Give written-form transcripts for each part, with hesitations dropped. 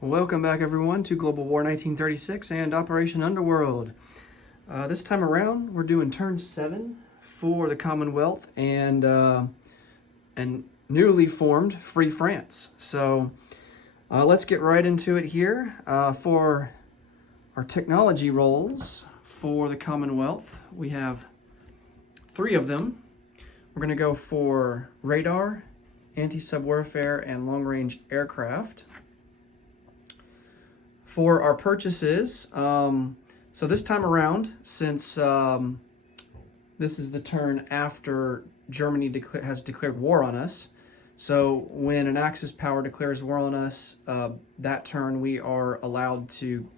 Welcome back, everyone, to Global War 1936 and Operation Underworld. This time around, we're doing turn 7 for the Commonwealth and newly formed Free France. So let's get right into it here. For our technology roles for the Commonwealth, we have 3 of them. We're going to go for radar, anti-sub warfare, and long-range aircraft. For our purchases, so this time around, since this is the turn after Germany has declared war on us, so when an Axis power declares war on us, that turn we are allowed to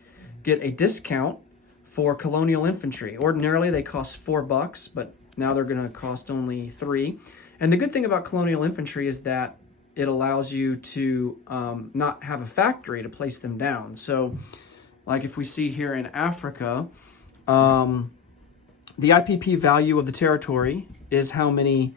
get a discount for colonial infantry. Ordinarily they cost $4, but now they're going to cost only $3. And the good thing about colonial infantry is that it allows you to not have a factory to place them down. So, like if we see here in Africa, the IPP value of the territory is how many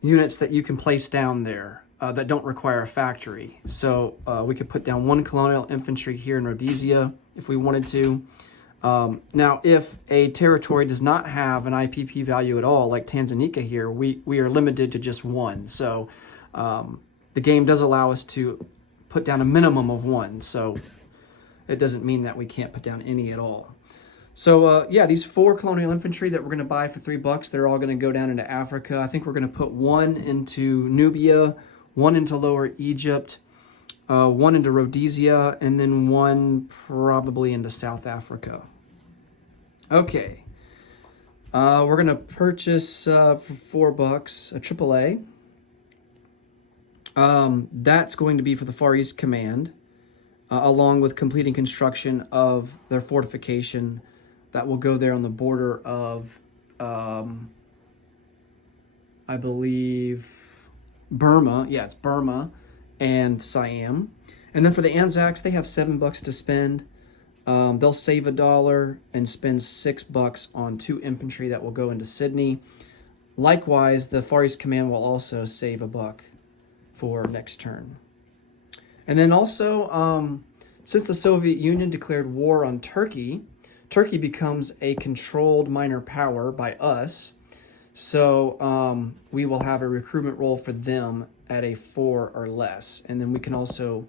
units that you can place down there that don't require a factory. So we could put down 1 colonial infantry here in Rhodesia if we wanted to. Now, if a territory does not have an IPP value at all, like Tanzania here, we are limited to just 1. So the game does allow us to put down a minimum of 1. So it doesn't mean that we can't put down any at all. So yeah, these 4 colonial infantry that we're going to buy for $3, they're all going to go down into Africa. I think we're going to put 1 into Nubia, 1 into Lower Egypt, 1 into Rhodesia, and then 1 probably into South Africa. Okay, we're going to purchase for $4 a AAA. That's going to be for the Far East Command, along with completing construction of their fortification that will go there on the border of, I believe, Burma. Yeah, it's Burma and Siam. And then for the Anzacs, they have $7 to spend. They'll save $1 and spend $6 on 2 infantry that will go into Sydney. Likewise, the Far East Command will also save $1 for next turn. And then also, since the Soviet Union declared war on Turkey, Turkey becomes a controlled minor power by us. So we will have a recruitment role for them at a 4 or less. And then we can also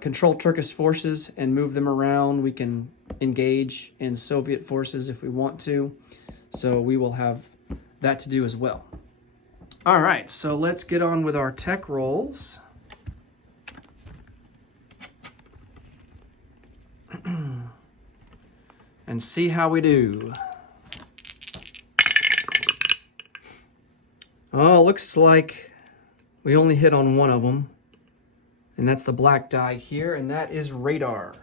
control Turkish forces and move them around. We can engage in Soviet forces if we want to. So we will have that to do as well. All right, so let's get on with our tech rolls. And see how we do. Oh, looks like we only hit on 1 of them. And that's the black die here, and that is radar.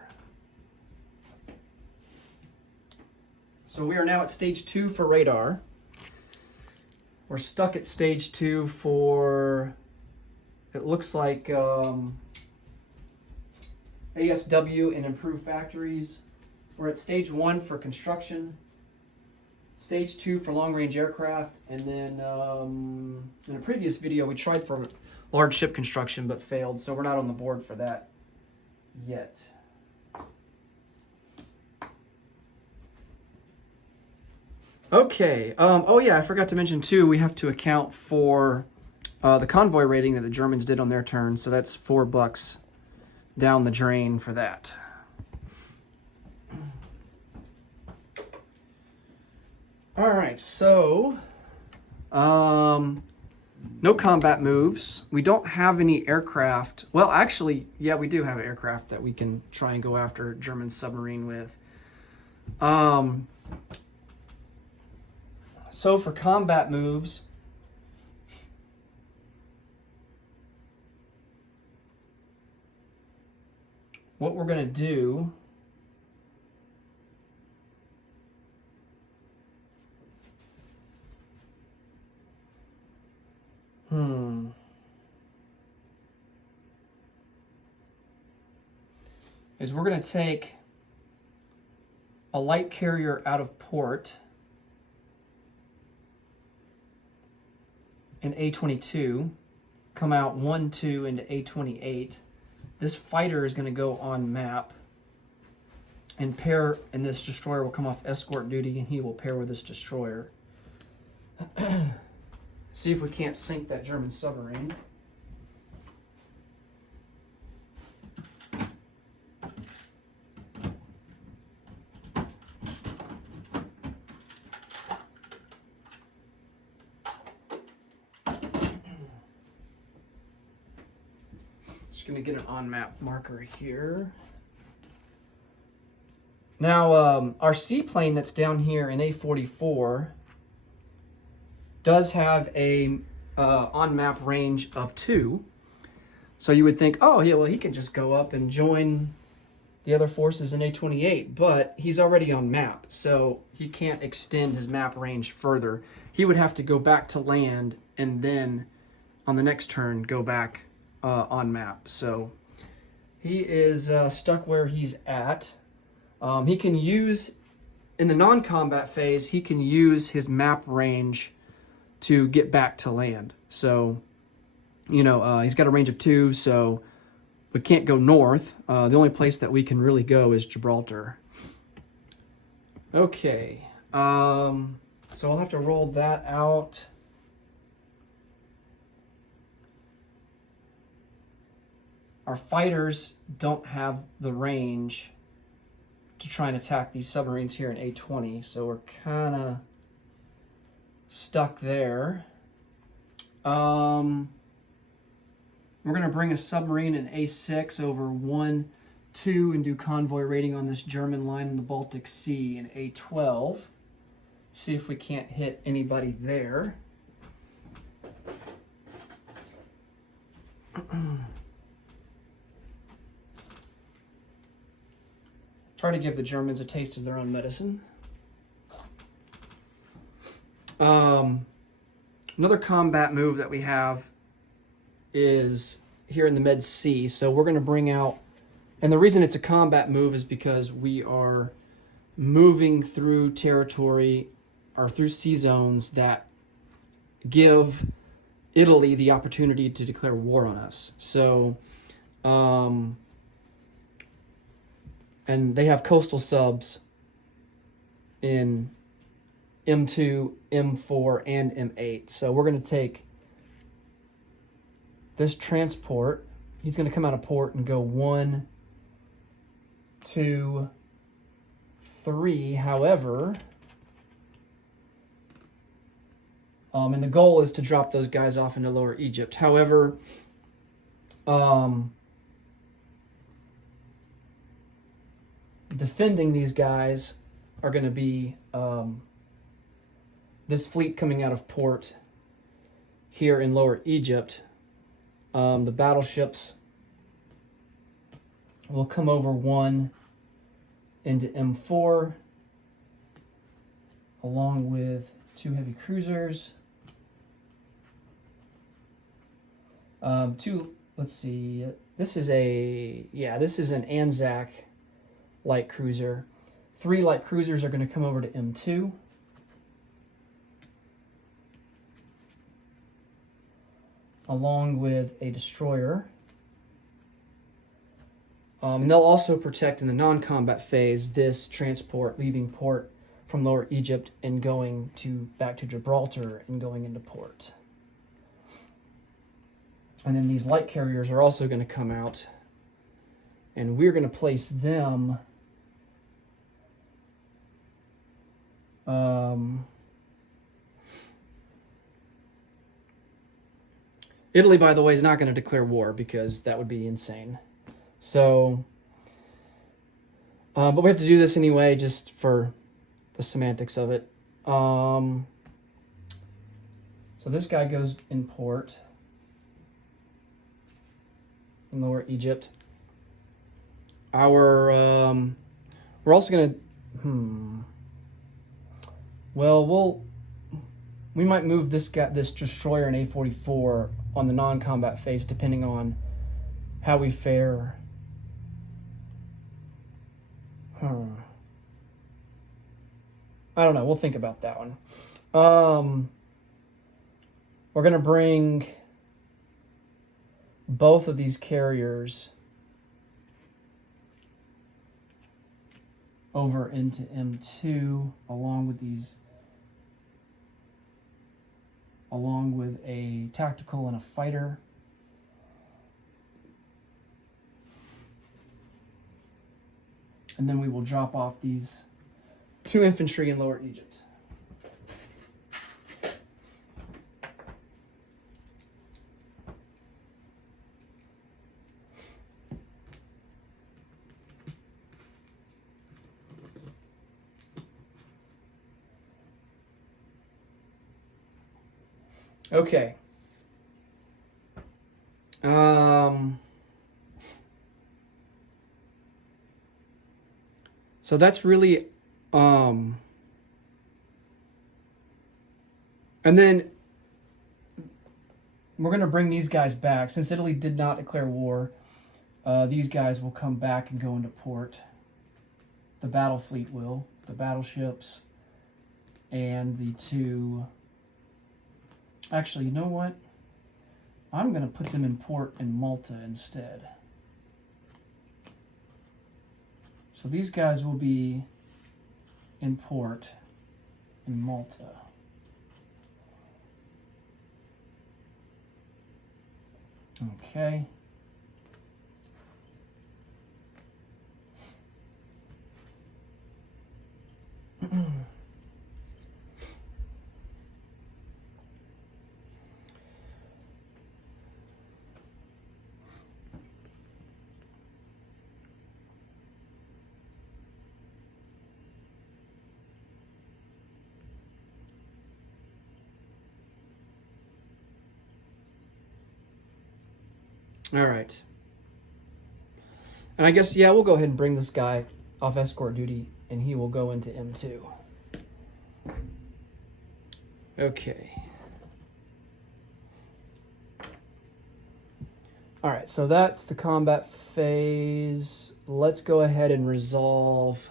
So we are now at stage 2 for radar. We're stuck at stage 2 for, it looks like ASW and improved factories. We're at stage 1 for construction, stage 2 for long-range aircraft, and then in a previous video we tried for large ship construction but failed, so we're not on the board for that yet. Okay, oh yeah, I forgot to mention too, we have to account for the convoy rating that the Germans did on their turn, so that's $4 down the drain for that. All right, so no combat moves. We don't have any aircraft. Well, actually, yeah, we do have an aircraft that we can try and go after German submarine with. So for combat moves, what we're going to do is we're going to take a light carrier out of port, an A-22, come out 1-2 into A28. This fighter is going to go on map and pair, and this destroyer will come off escort duty, and he will pair with this destroyer. See if we can't sink that German submarine. Just going to get an on-map marker here. Now, our seaplane that's down here in A44 does have a on-map range of 2. So you would think, oh, yeah, well, he can just go up and join the other forces in A28, but he's already on map, so he can't extend his map range further. He would have to go back to land and then on the next turn go back on map. So he is stuck where he's at. He can use, in the non-combat phase, he can use his map range to get back to land. So, you know, he's got a range of 2, so we can't go north. The only place that we can really go is Gibraltar. Okay, so I'll have to roll that out. Our fighters don't have the range to try and attack these submarines here in A20, so we're kind of stuck there. We're going to bring a submarine in A6 over 1-2 and do convoy raiding on this German line in the Baltic Sea in A12. See if we can't hit anybody there. Try to give the Germans a taste of their own medicine. Another combat move that we have is here in the Med Sea. So we're going to bring out, and the reason it's a combat move is because we are moving through territory or through sea zones that give Italy the opportunity to declare war on us. So, and they have coastal subs in M2, M4, and M8. So we're going to take this transport. He's going to come out of port and go 1, 2, 3. However, and the goal is to drop those guys off into Lower Egypt. However, defending these guys are going to be this fleet coming out of port here in Lower Egypt. The battleships will come over 1 into M4 along with 2 heavy cruisers. Let's see, this is an Anzac light cruiser. 3 light cruisers are going to come over to M2. Along with a destroyer. And they'll also protect in the non-combat phase this transport leaving port from Lower Egypt and going back to Gibraltar and going into port. And then these light carriers are also going to come out, and we're going to place them Italy, by the way, is not going to declare war because that would be insane. So, but we have to do this anyway just for the semantics of it. So this guy goes in port in Lower Egypt. We're also going to, we might move this destroyer in A44 on the non-combat phase, depending on how we fare. I don't know. We'll think about that one. We're going to bring both of these carriers over into M2 along with a tactical and a fighter. And then we will drop off these 2 infantry in Lower Egypt. Okay. So that's really, and then we're going to bring these guys back. Since Italy did not declare war, these guys will come back and go into port. The battle fleet will, the battleships, and the 2. Actually, you know what? I'm going to put them in port in Malta instead. So these guys will be in port in Malta. Okay. All right. And I guess, yeah, we'll go ahead and bring this guy off escort duty, and he will go into M2. Okay. All right, so that's the combat phase. Let's go ahead and resolve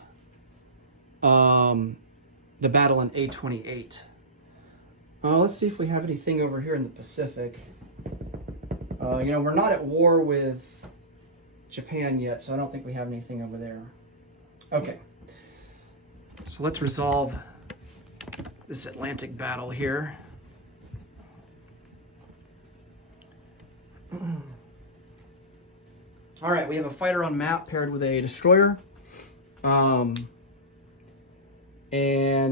the battle in A28. Let's see if we have anything over here in the Pacific. We're not at war with Japan yet, so I don't think we have anything over there. Okay. So let's resolve this Atlantic battle here. All right, we have a fighter on map paired with a destroyer. And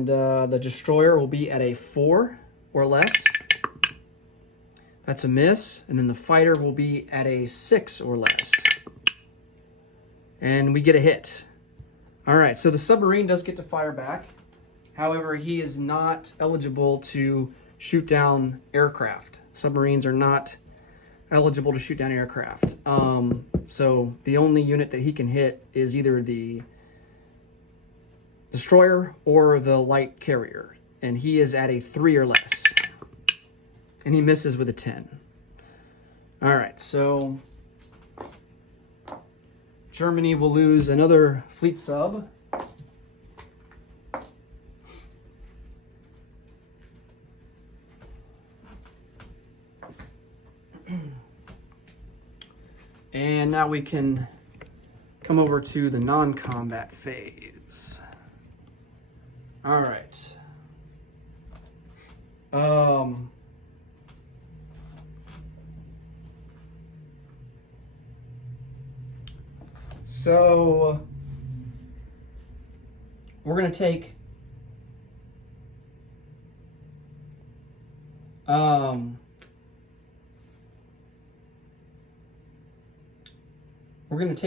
the destroyer will be at a 4 or less. That's a miss. And then the fighter will be at a 6 or less. And we get a hit. All right, so the submarine does get to fire back. However, he is not eligible to shoot down aircraft. Submarines are not eligible to shoot down aircraft. So the only unit that he can hit is either the destroyer or the light carrier. And he is at a 3 or less. And he misses with a 10. All right, so Germany will lose another fleet sub. And now we can come over to the non-combat phase. All right. So we're going to take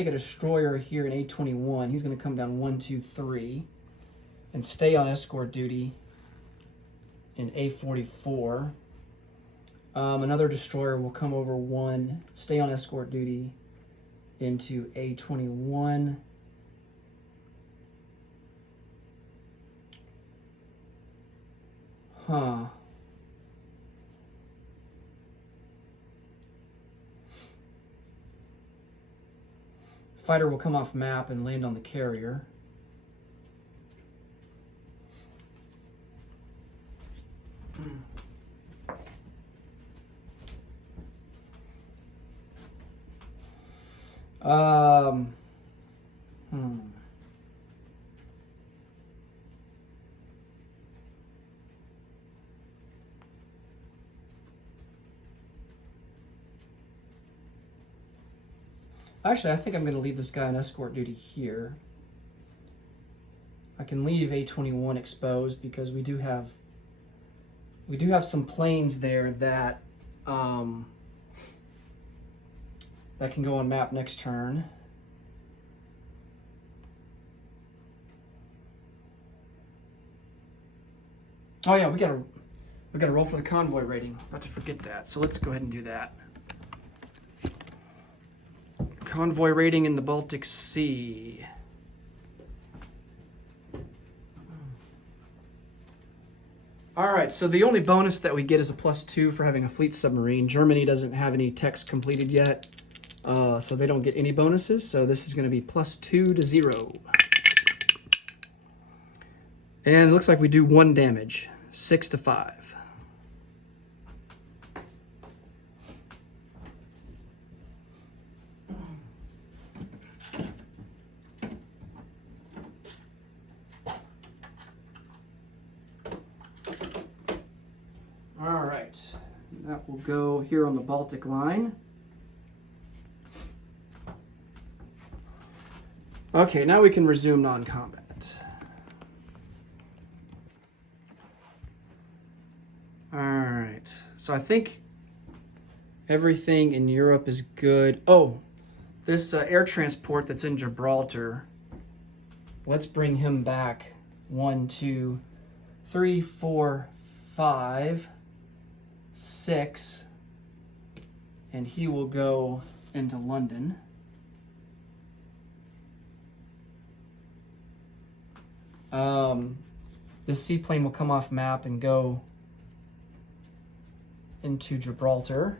a destroyer here in A21. He's going to come down 1, 2, 3 and stay on escort duty in A44. Another destroyer will come over 1, stay on escort duty into A21. Fighter will come off map and land on the carrier. Um, hmm. Actually, I think I'm going to leave this guy on escort duty here. I can leave A21 exposed because we do have some planes there that that can go on map next turn. Oh yeah, we gotta roll for the convoy rating. About to forget that. So let's go ahead and do that. Convoy rating in the Baltic Sea. All right, so the only bonus that we get is a +2 for having a fleet submarine. Germany doesn't have any techs completed yet, so they don't get any bonuses. So this is going to be +2 to 0. And it looks like we do 1 damage, 6 to 5. All right, that will go here on the Baltic line. Okay, now we can resume non-combat. All right, so I think everything in Europe is good. Oh, this air transport that's in Gibraltar, let's bring him back. 1, 2, 3, 4, 5, 6, and he will go into London. This seaplane will come off map and go into Gibraltar.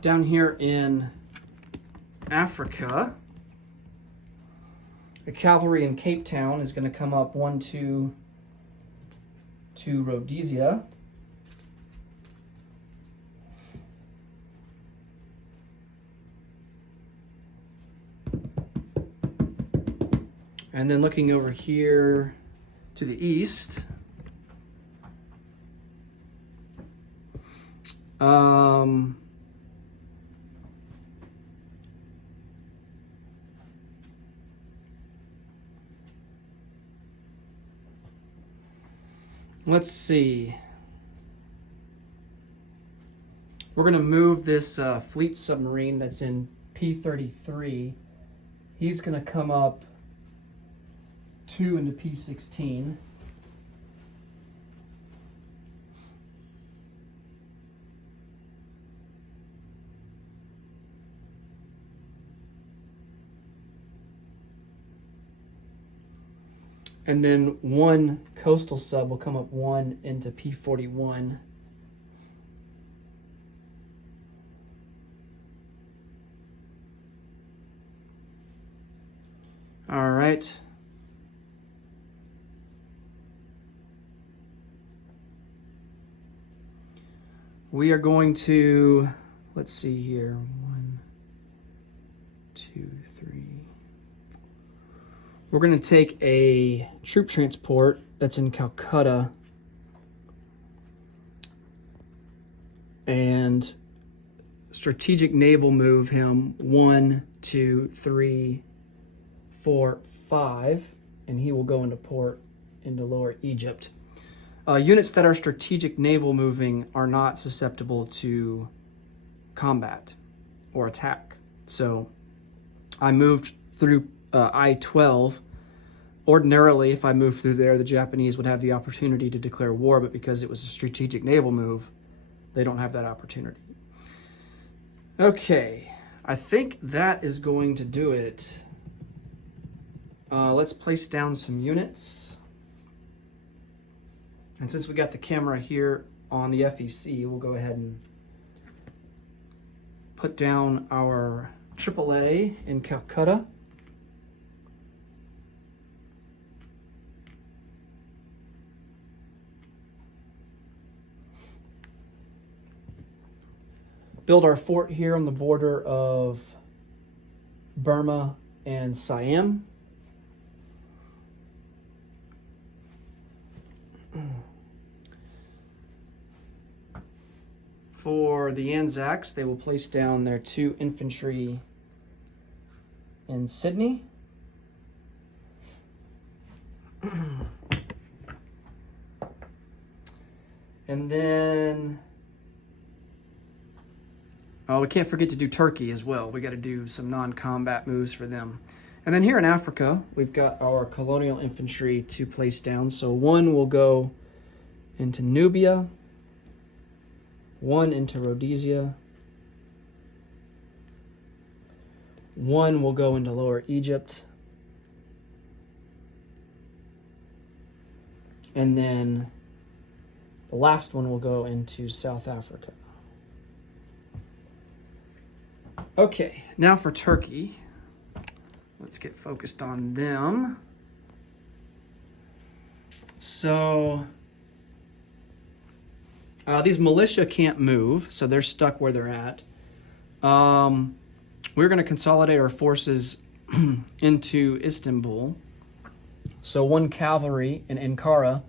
Down here in Africa, the cavalry in Cape Town is going to come up 1, 2 to Rhodesia. And then looking over here to the east, let's see. We're going to move this fleet submarine that's in P33. He's going to come up 2 into P16. And then 1 coastal sub will come up 1 into P41. All right. We are going to, let's see here, 1, 2, 3. We're going to take a troop transport that's in Calcutta and strategic naval move him 1, 2, 3, 4, 5, and he will go into port into Lower Egypt. Units that are strategic naval moving are not susceptible to combat or attack. So I moved through I-12. Ordinarily, if I moved through there, the Japanese would have the opportunity to declare war, but because it was a strategic naval move, they don't have that opportunity. Okay, I think that is going to do it. Let's place down some units. And since we got the camera here on the FEC, we'll go ahead and put down our AAA in Calcutta. Build our fort here on the border of Burma and Siam. For the Anzacs, they will place down their 2 infantry in Sydney. And then, oh, we can't forget to do Turkey as well. We got to do some non-combat moves for them. And then here in Africa, we've got our colonial infantry to place down. So 1 will go into Nubia, 1 into Rhodesia, 1 will go into Lower Egypt, and then the last one will go into South Africa. Okay, now for Turkey. Let's get focused on them. So these militia can't move, so they're stuck where they're at. We're going to consolidate our forces into Istanbul. So 1 cavalry in Ankara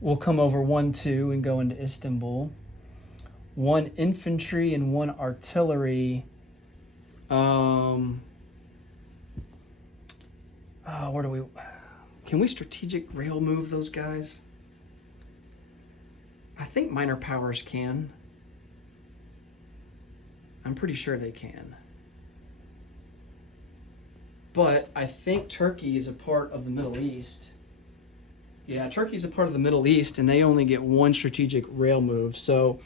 will come over 1-2 and go into Istanbul. 1 infantry and 1 artillery. Where do we? Can we strategic rail move those guys? I think minor powers can. I'm pretty sure they can. But I think Turkey is a part of the Middle East. Yeah, Turkey's a part of the Middle East, and they only get 1 strategic rail move. So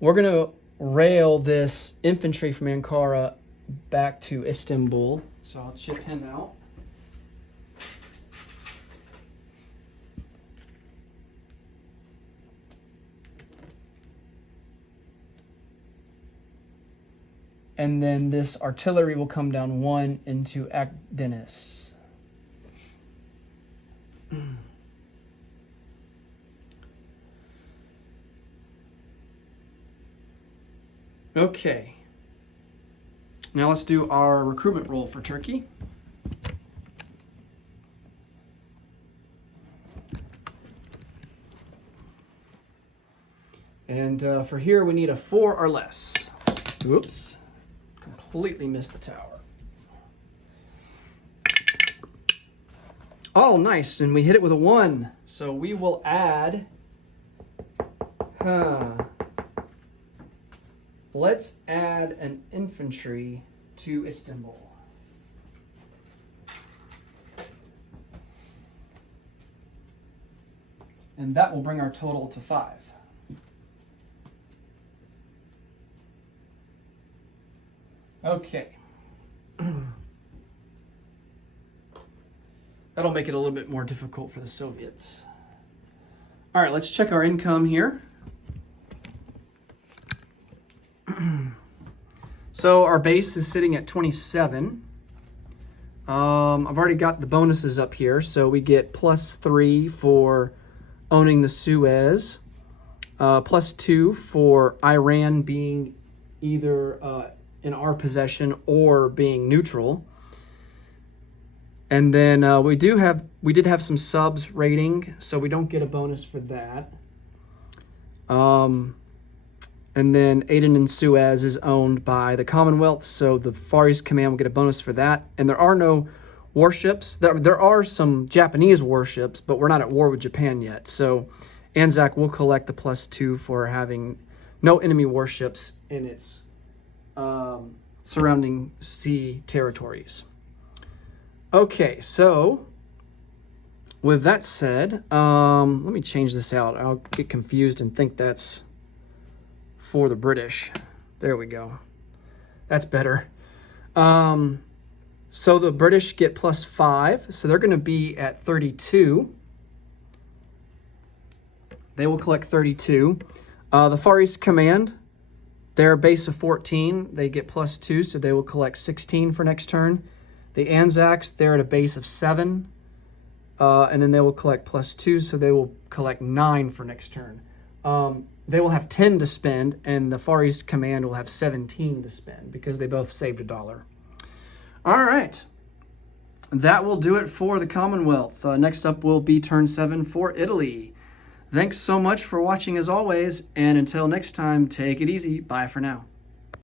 we're going to rail this infantry from Ankara back to Istanbul. So I'll chip him out. And then this artillery will come down 1 into Akdeniz. Okay. Now let's do our recruitment roll for Turkey. And for here we need a 4 or less. Oops. Completely missed the tower. Oh, nice. And we hit it with a 1. So we will add... Let's add an infantry to Istanbul. And that will bring our total to 5. Okay. That'll make it a little bit more difficult for the Soviets. All right, let's check our income here. So our base is sitting at 27. I've already got the bonuses up here. So we get +3 for owning the Suez, +2 for Iran being either in our possession or being neutral. And then we did have some subs rating, so we don't get a bonus for that. And then Aden and Suez is owned by the Commonwealth, so the Far East Command will get a bonus for that. And there are no warships. There are some Japanese warships, but we're not at war with Japan yet. So Anzac will collect the +2 for having no enemy warships in its surrounding sea territories. Okay, so with that said, let me change this out. I'll get confused and think that's for the British. There we go. That's better. So the British get +5, so they're going to be at 32. They will collect 32. The Far East Command, They're a base of 14. They get +2, so they will collect 16 for next turn. The Anzacs, they're at a base of 7, and then they will collect +2, so they will collect 9 for next turn. They will have 10 to spend, and the Far East Command will have 17 to spend because they both saved $1. All right. That will do it for the Commonwealth. Next up will be turn 7 for Italy. Thanks so much for watching as always, and until next time, take it easy. Bye for now.